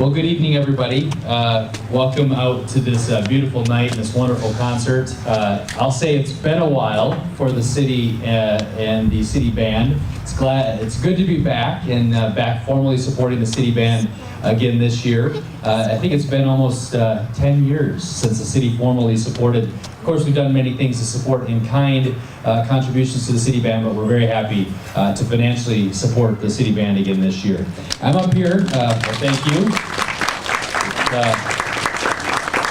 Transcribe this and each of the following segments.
Well, good evening, everybody. Welcome out to this beautiful night and this wonderful concert. I'll say it's been a while for the city and the city band. It's good to be back and back formally supporting the city band again this year. I think it's been almost 10 years since the city formally supported. Of course, we've done many things to support in-kind contributions to the city band, but we're very happy to financially support the city band again this year. I'm up here, thank you.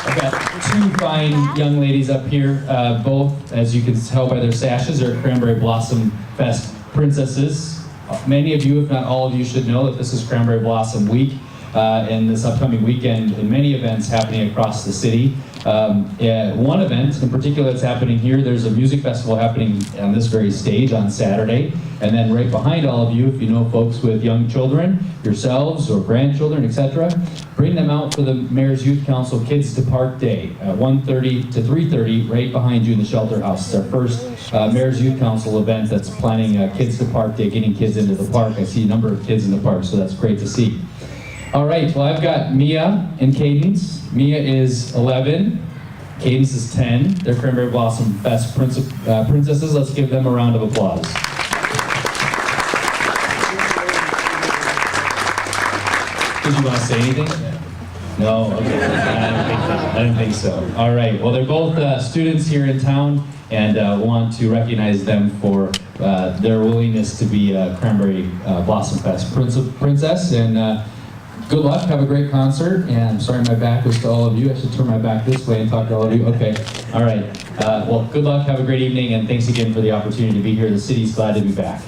I've got two fine young ladies up here, both, as you can tell by their sashes, are Cranberry Blossom Fest princesses. Many of you, if not all of you, should know that this is Cranberry Blossom Week, and this upcoming weekend, and many events happening across the city. One event in particular that's happening here, there's a music festival happening on this very stage on Saturday, and then right behind all of you, if you know folks with young children, yourselves or grandchildren, etc., bring them out for the Mayor's Youth Council Kids to Park Day at 1:30 to 3:30 right behind you in the shelter house. It's our first Mayor's Youth Council event that's planning Kids to Park Day, getting kids into the park. I see a number of kids in the park, so that's great to see. All right, well, I've got Mia and Cadence. Mia is 11, Cadence is 10. They're Cranberry Blossom Fest princesses. Let's give them a round of applause. Did you want to say anything? No? Okay. I didn't think so. All right, well, they're both students here in town, and want to recognize them for their willingness to be a Cranberry Blossom Fest princess. And good luck, have a great concert, and I'm sorry my back was to all of you. I should turn my back this way and talk to all of you. Okay, all right. Well, good luck, have a great evening, and thanks again for the opportunity to be here. The city's glad to be back.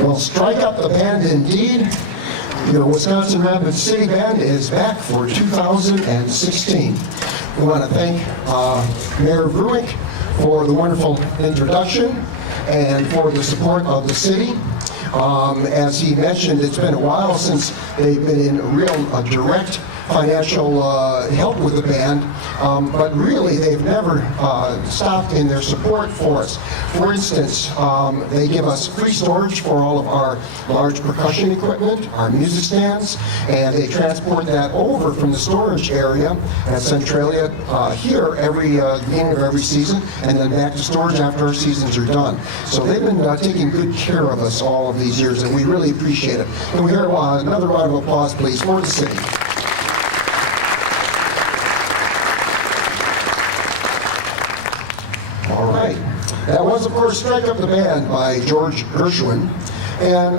Well, strike up the band indeed. The Wisconsin Rapids City Band is back for 2016. We want to thank Mayor Bruick for the wonderful introduction and for the support of the city. As he mentioned, it's been a while since they've been in real direct financial help with the band, but really they've never stopped in their support for us. For instance, they give us free storage for all of our large percussion equipment, our music stands, and they transport that over from the storage area at Centralia here every beginning of every season, and then back to storage after our seasons are done. So they've been taking good care of us all of these years, and we really appreciate it. Can we hear another round of applause, please, for the city? All right. That was was, of course, Strike Up the Band by George Gershwin. And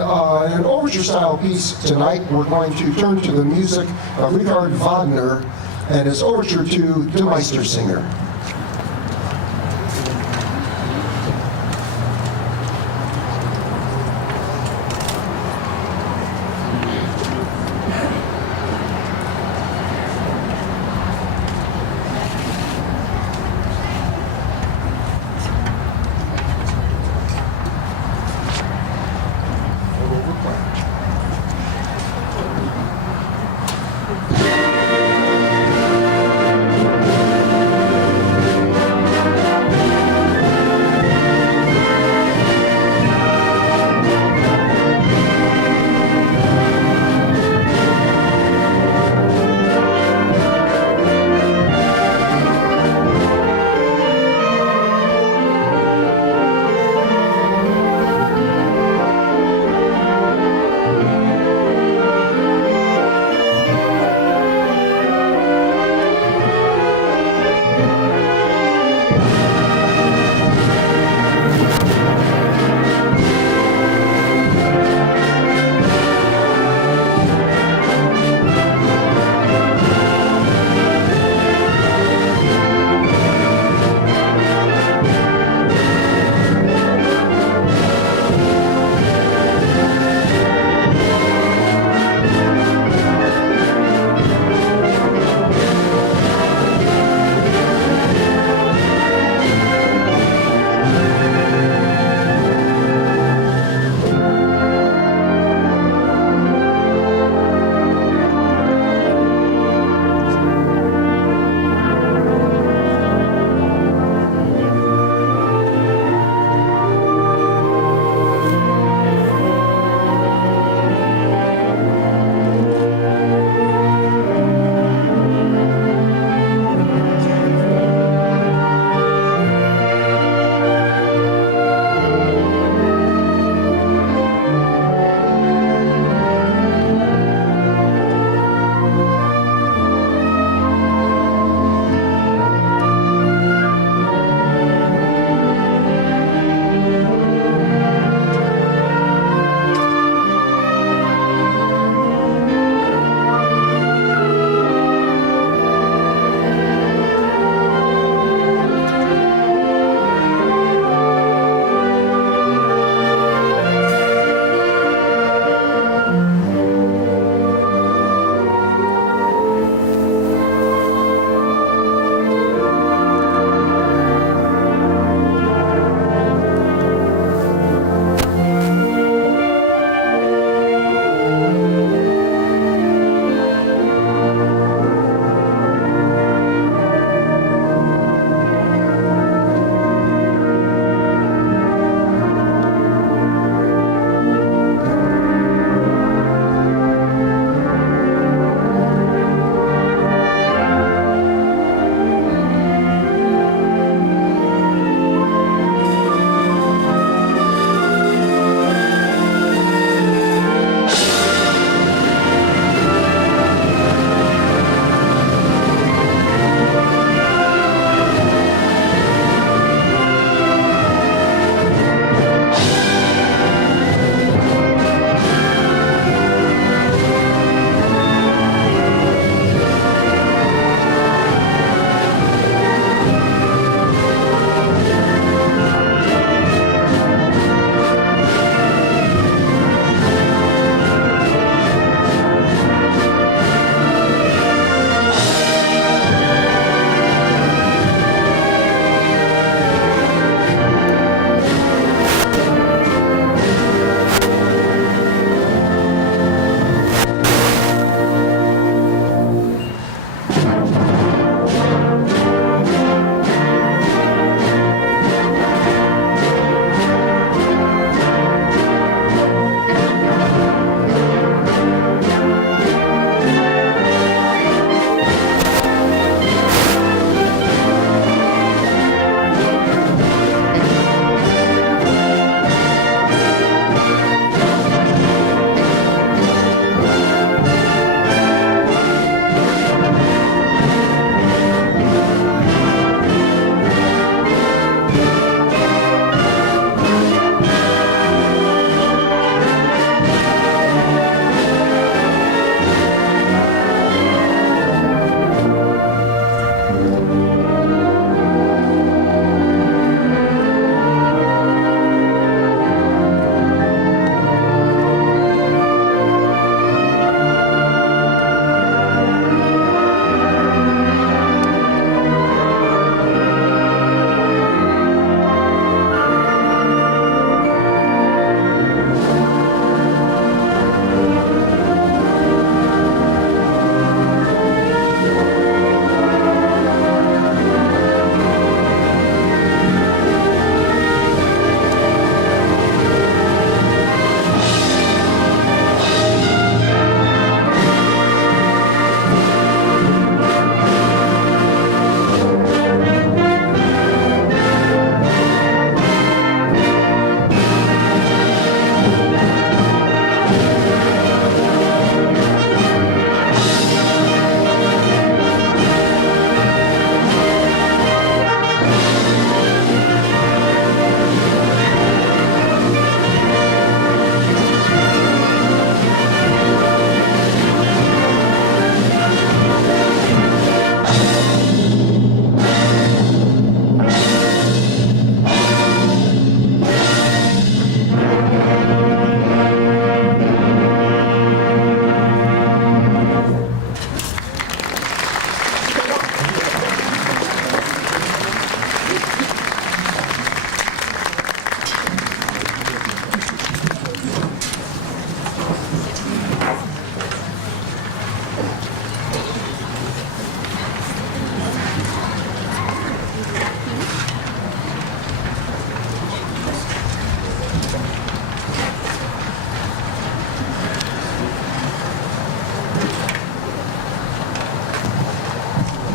in an overture-style piece tonight, we're going to turn to the music of Richard Wagner and his overture to Der Meistersinger.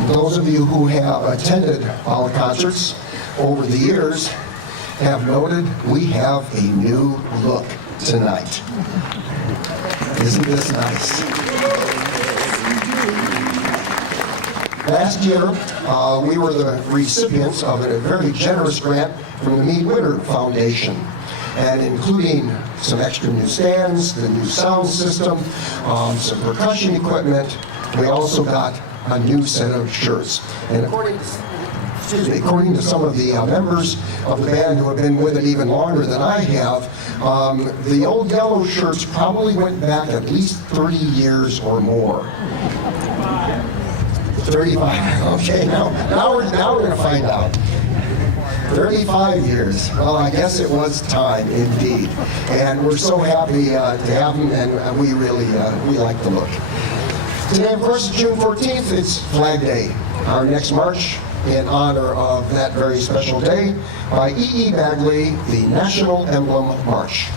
Those of you who have attended our concerts over the years have noted we have a new look tonight. Isn't this nice? Last year, we were the recipients of a very generous grant from the Meade Winter Foundation, and including some extra new stands, the new sound system, some percussion equipment. We also got a new set of shirts. And according to some of the members of the band who have been with it even longer than I have, the old yellow shirts probably went back at least 30 years or more. 35. Okay, now we're going to find out. 35 years. Well, I guess it was time indeed. And we're so happy to have them, and we really we like the look. Today, of course, is June 14th. It's Flag Day. Our next march in honor of that very special day by E.E. Bagley, the National Emblem March.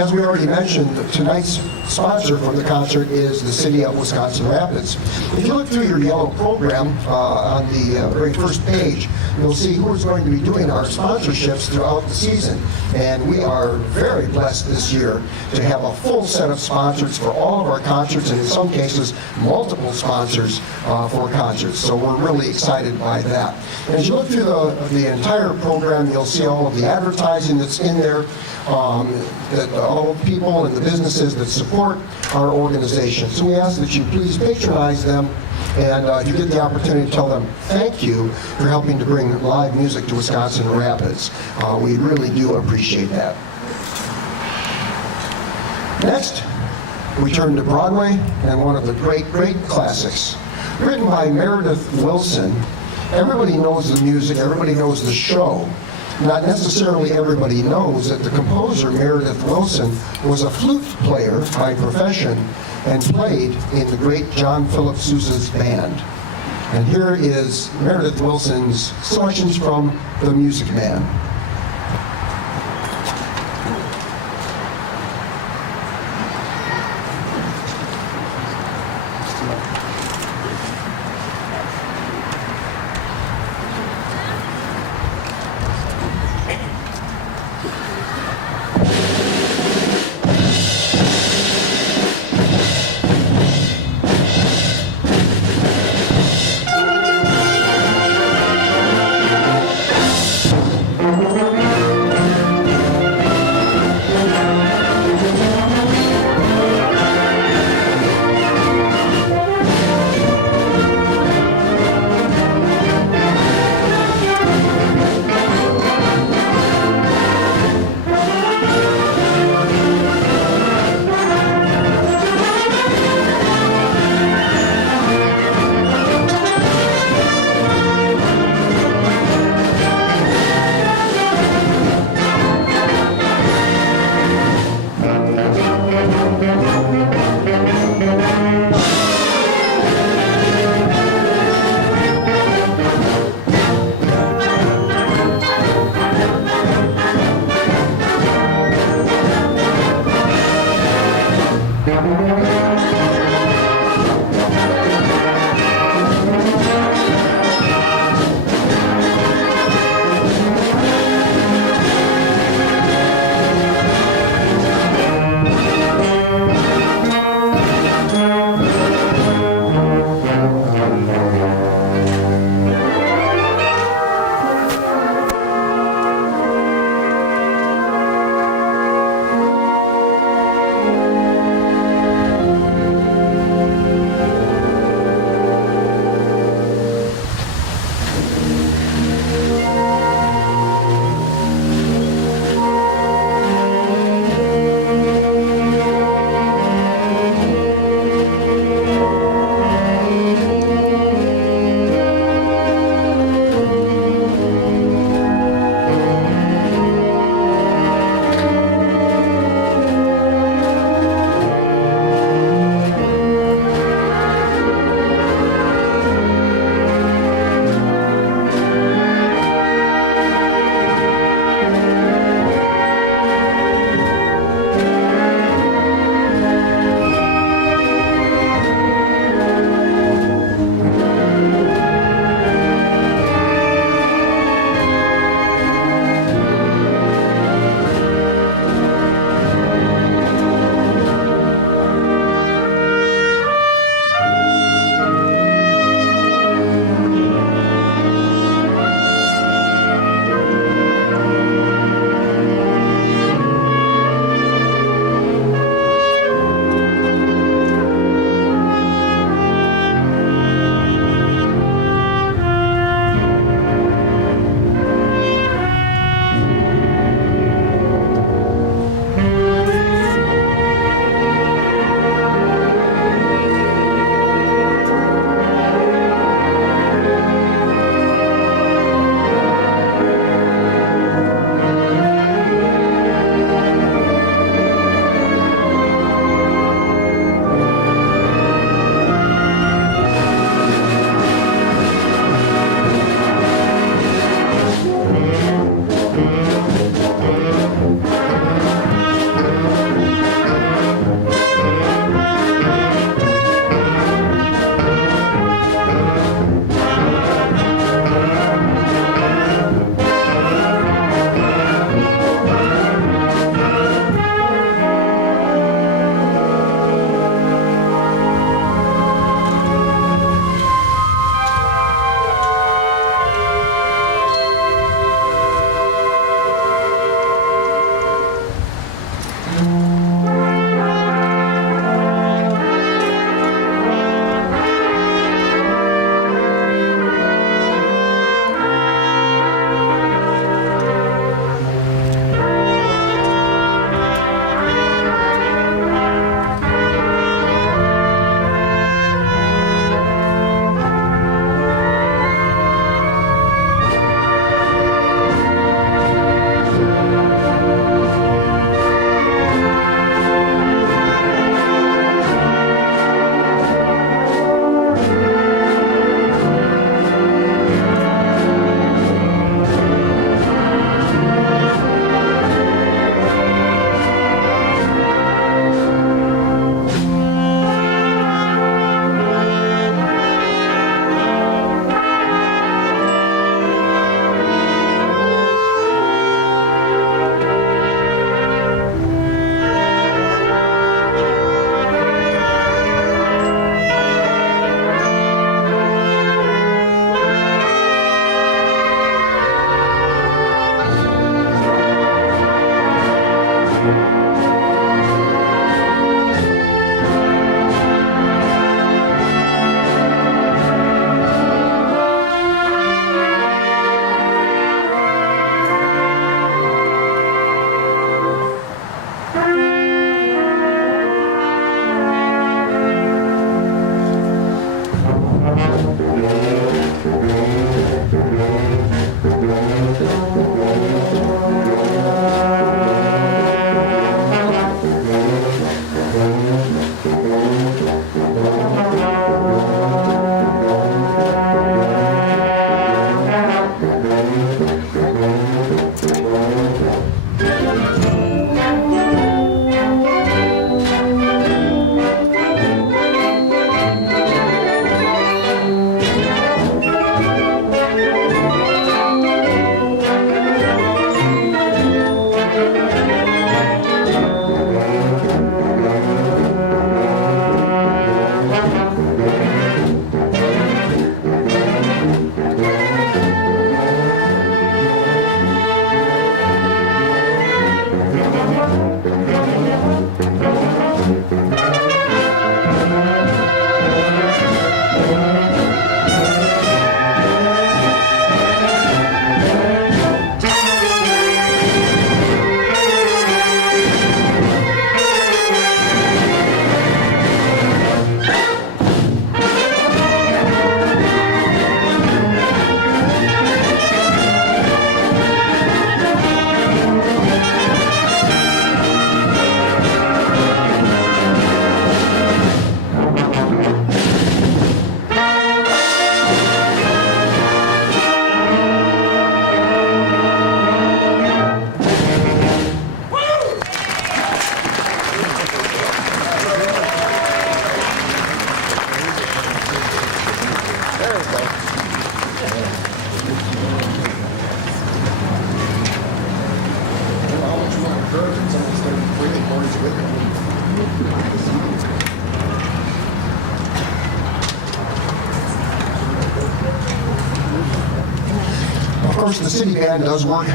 As we already mentioned, tonight's sponsor for the concert is the City of Wisconsin Rapids. If you look through your yellow program on the very first page, you'll see who is going to be doing our sponsorships throughout the season. And we are very blessed this year to have a full set of sponsors for all of our concerts, and in some cases, multiple sponsors for concerts. So we're really excited by that. And as you look through the entire program, you'll see all of the advertising that's in there, that all the people and the businesses that support our organization. So we ask that you please patronize them, and you get the opportunity to tell them thank you for helping to bring live music to Wisconsin Rapids. We really do appreciate that. Next, we turn to Broadway and one of the great classics. Written by Meredith Willson. Everybody knows the music, everybody knows the show. Not necessarily everybody knows that the composer, Meredith Willson, was a flute player by profession and played in the great John Philip Sousa's band. And here is Meredith Willson's selections from The Music Man. Of course, the city band does work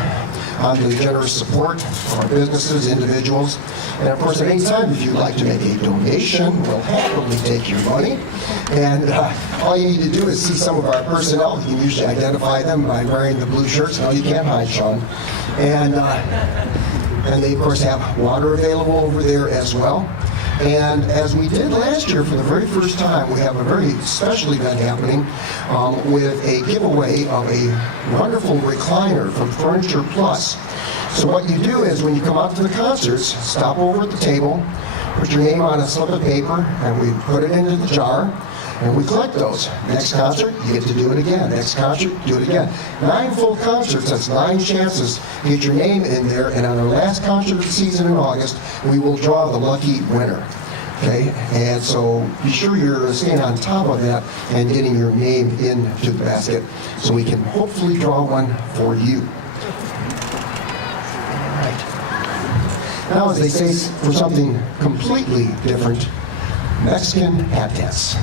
on the generous support of our businesses, individuals, and of course, at any time, if you'd like to make a donation, we'll happily take your money. And all you need to do is see some of our personnel. You can usually identify them by wearing the blue shirts. No, you can't hide, Sean. And they, of course, have water available over there as well. And as we did last year for the very first time, we have a very special event happening with a giveaway of a wonderful recliner from Furniture Plus. So what you do is when you come out to the concerts, stop over at the table, put your name on a slip of paper, and we put it into the jar, and we collect those. Next concert, you get to do it again. Next concert, do it again. 9 full concerts, that's 9 chances to get your name in there, and on our last concert of the season in August, we will draw the lucky winner. Okay, and so be sure you're staying on top of that and getting your name into the basket so we can hopefully draw one for you. All right. Now, as they say, for something completely different, Mexican hat dance.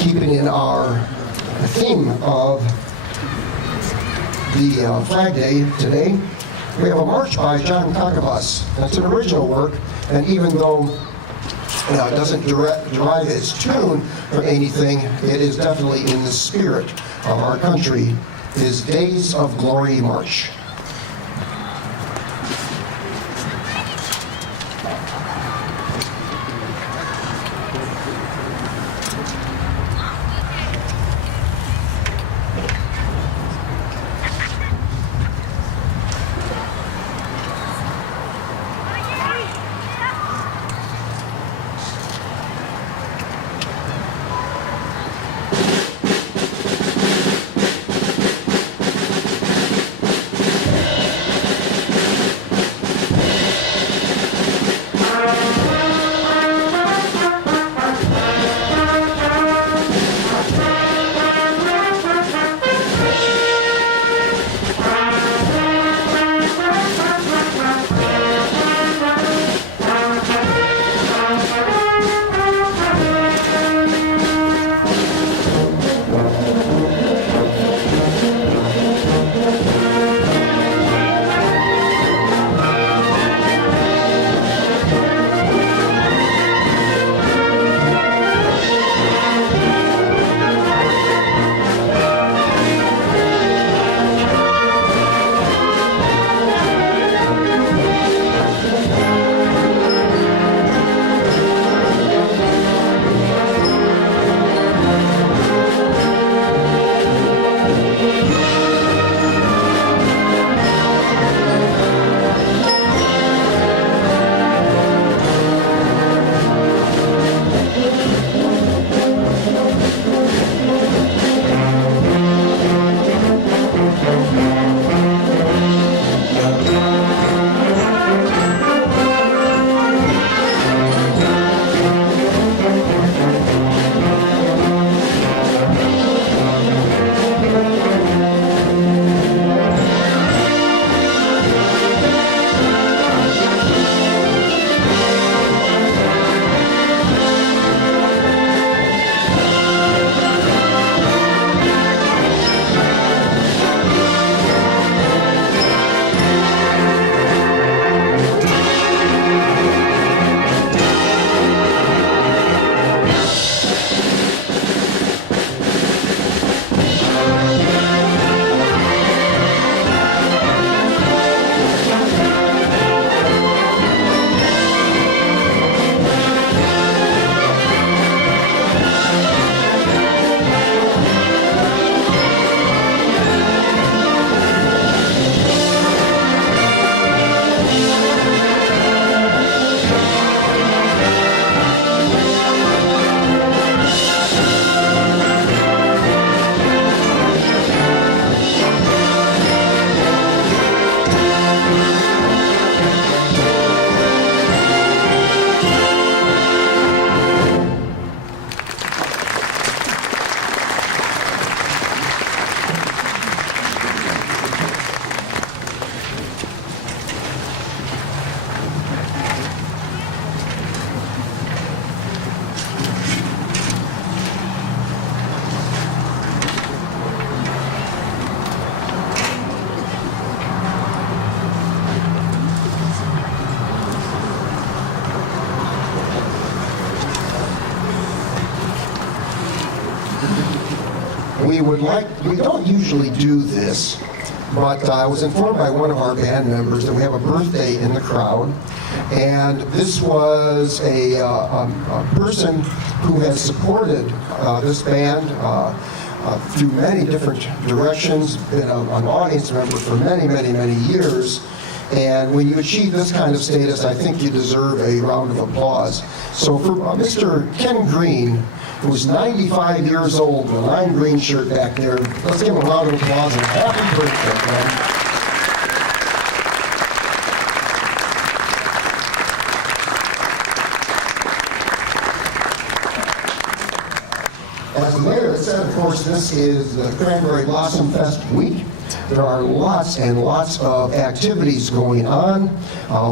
keeping in our theme of the Flag Day today, we have a march by John Kakavas. That's an original work, and even though it doesn't derive its tune from anything, it is definitely in the spirit of our country, is Days of Glory March. We don't usually do this, but I was informed by one of our band members that we have a birthday in the crowd, and this was a person who has supported this band through many different directions, been an audience member for many, many, many years. And when you achieve this kind of status, I think you deserve a round of applause. So for Mr. Ken Green, who's 95 years old, with a lime green shirt back there, let's give him a round of applause and happy birthday, Ken. As the mayor has said, of course, this is the Cranberry Blossom Fest week. There are lots and lots of activities going on.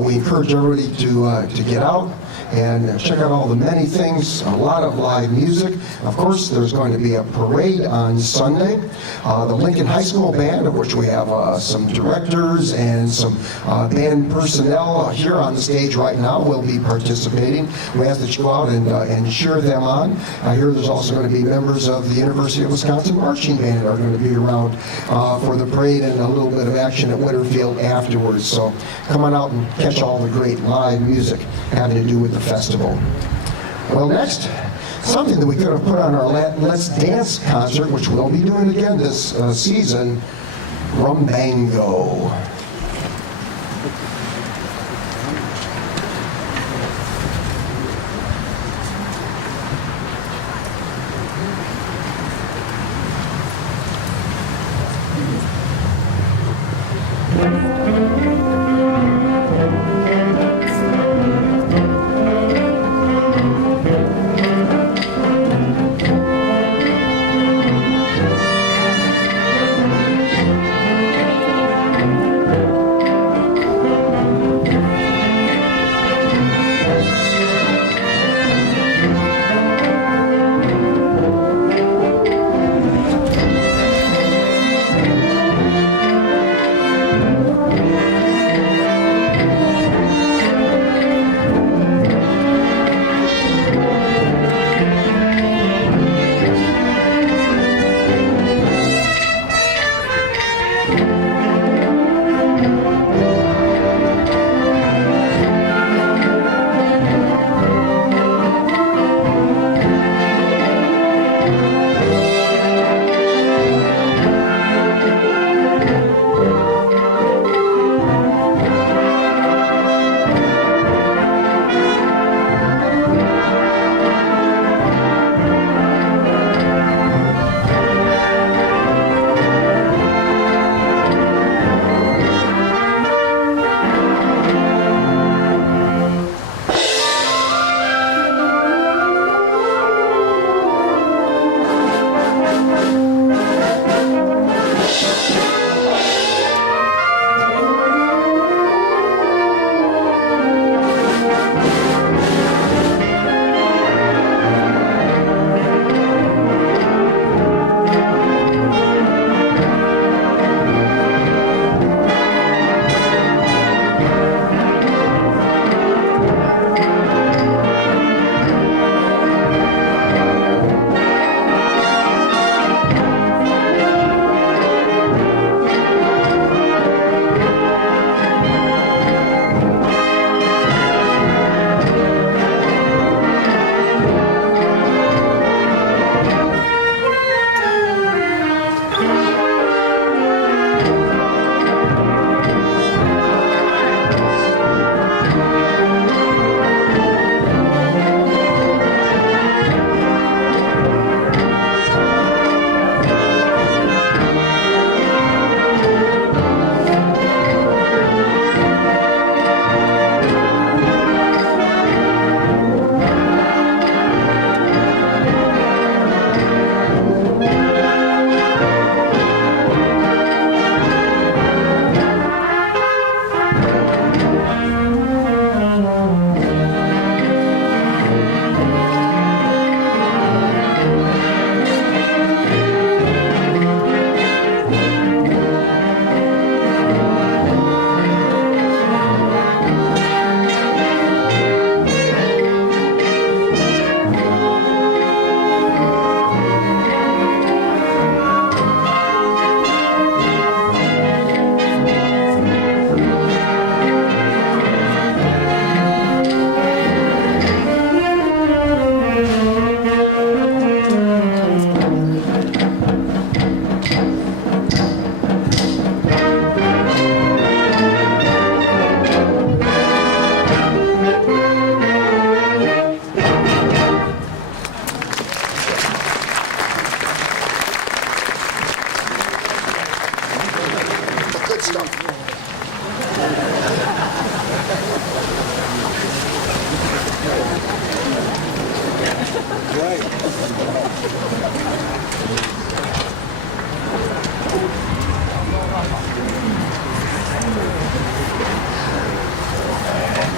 We encourage everybody to get out and check out all the many things, a lot of live music. Of course, there's going to be a parade on Sunday. The Lincoln High School Band, of which we have some directors and some band personnel here on the stage right now, will be participating. We ask that you go out and cheer them on. I hear there's also going to be members of the University of Wisconsin Marching Band are going to be around for the parade and a little bit of action at Winterfield afterwards. So come on out and catch all the great live music having to do with the festival. Well, next, something that we could have put on our Let's Dance concert, which we'll be doing again this season, Rumbango.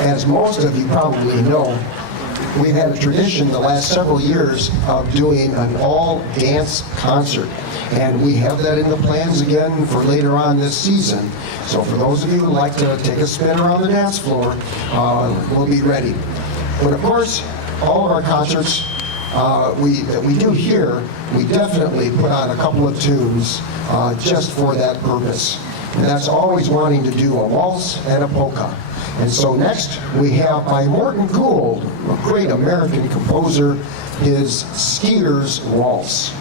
As most of you probably know, we've had a tradition the last several years of doing an all-dance concert. And we have that in the plans again for later on this season. So for those of you who like to take a spin around the dance floor, we'll be ready. But of course, all of our concerts that we do here, we definitely put on a couple of tunes just for that purpose. And that's always wanting to do a waltz and a polka. And so next we have by Morton Gould, a great American composer, his Skeeter's Waltz.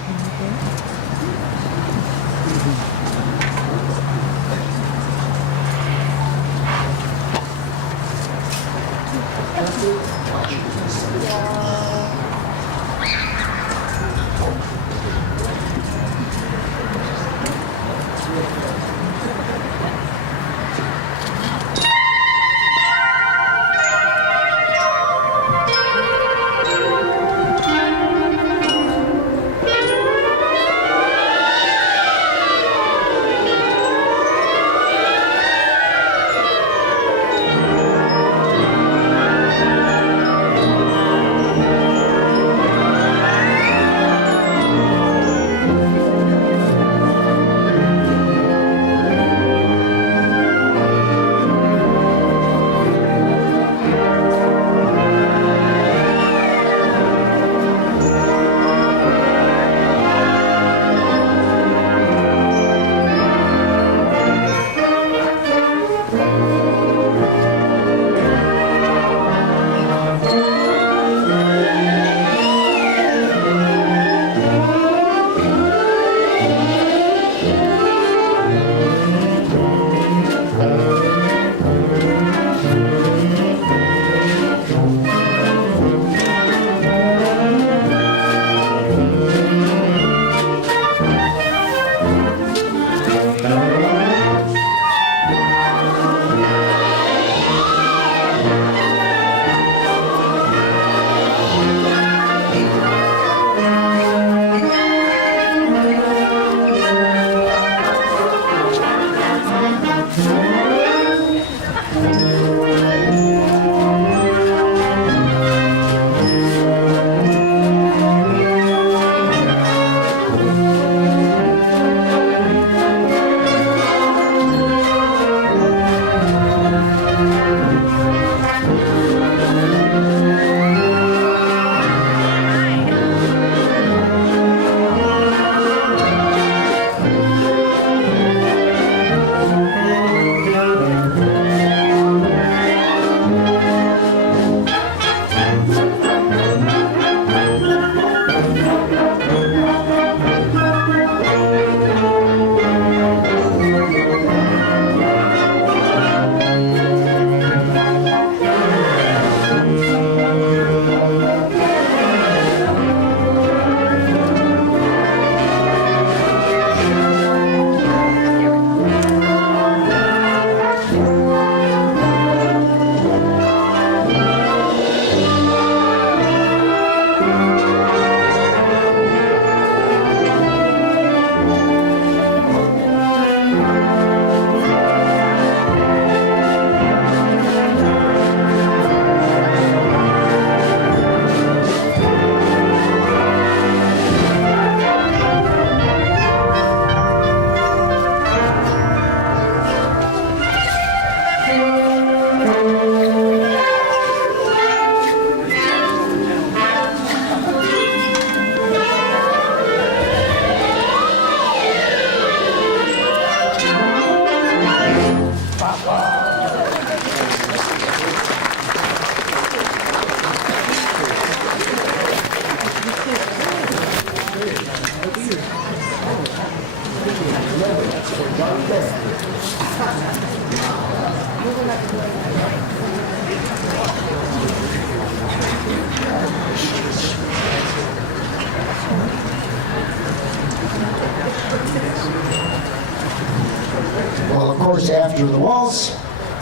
Well, of course, after the waltz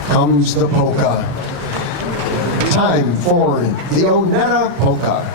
comes the polka. Time for the Onetta Polka.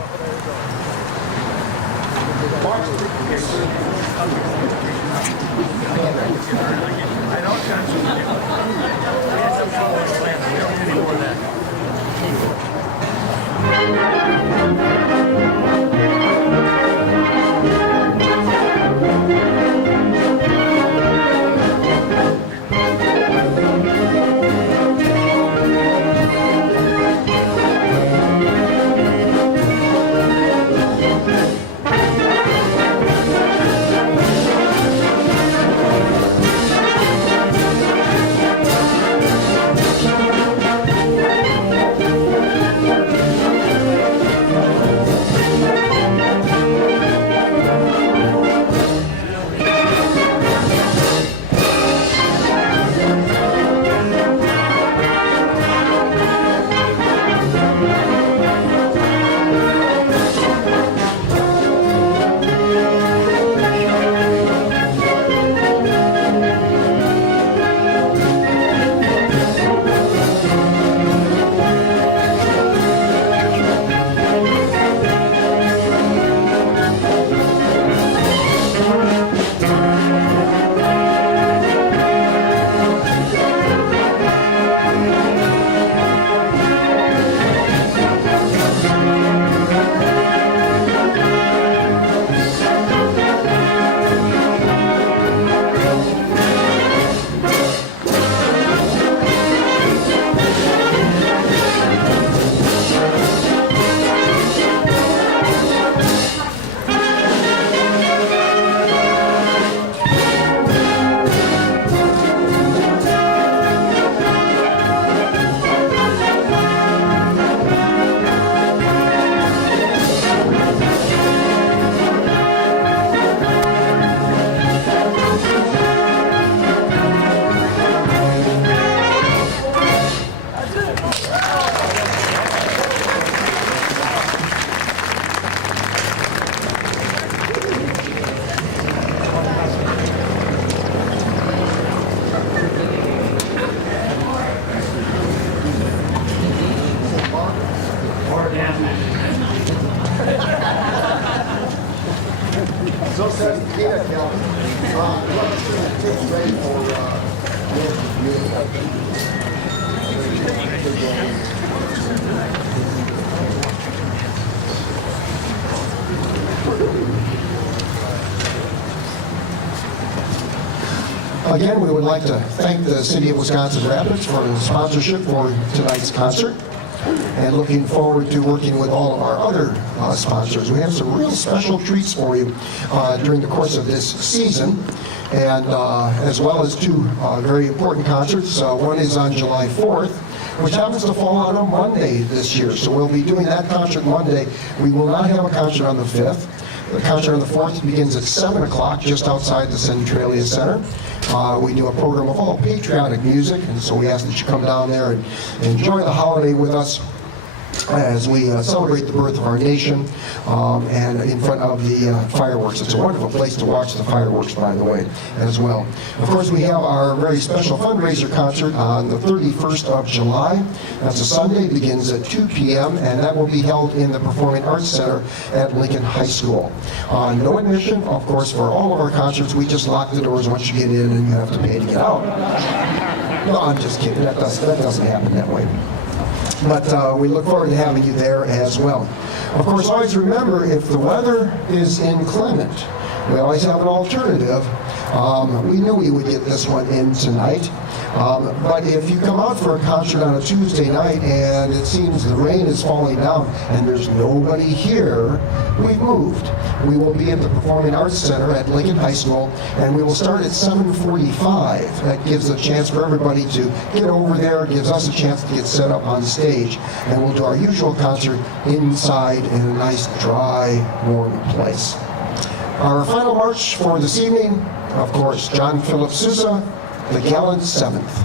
So says the data count. It's ready for Again, we would like to thank the City of Wisconsin Rapids for the sponsorship for tonight's concert, and looking forward to working with all of our other sponsors. We have some real special treats for you during the course of this season, and as well as two very important concerts. One is on July 4th, which happens to fall on a Monday this year, so we'll be doing that concert Monday. We will not have a concert on the 5th. The concert on the 4th begins at 7 o'clock just outside the Centralia Center. We do a program of all patriotic music, and so we ask that you come down there and enjoy the holiday with us as we celebrate the birth of our nation, and in front of the fireworks. It's a wonderful place to watch the fireworks, by the way, as well. Of course, we have our very special fundraiser concert on the 31st of July. That's a Sunday, begins at 2 p.m., and that will be held in the Performing Arts Center at Lincoln High School. No admission, of course, for all of our concerts. We just lock the doors once you get in, and you have to pay to get out. No, I'm just kidding. That doesn't happen that way. But we look forward to having you there as well. Of course, always remember, if the weather is inclement, we always have an alternative. We knew we would get this one in tonight. But if you come out for a concert on a Tuesday night and it seems the rain is falling down and there's nobody here, we've moved. We will be at the Performing Arts Center at Lincoln High School, and we will start at 7:45. That gives a chance for everybody to get over there, gives us a chance to get set up on stage, and we'll do our usual concert inside in a nice, dry, warm place. Our final march for this evening, of course, John Philip Sousa, the Gallant Seventh.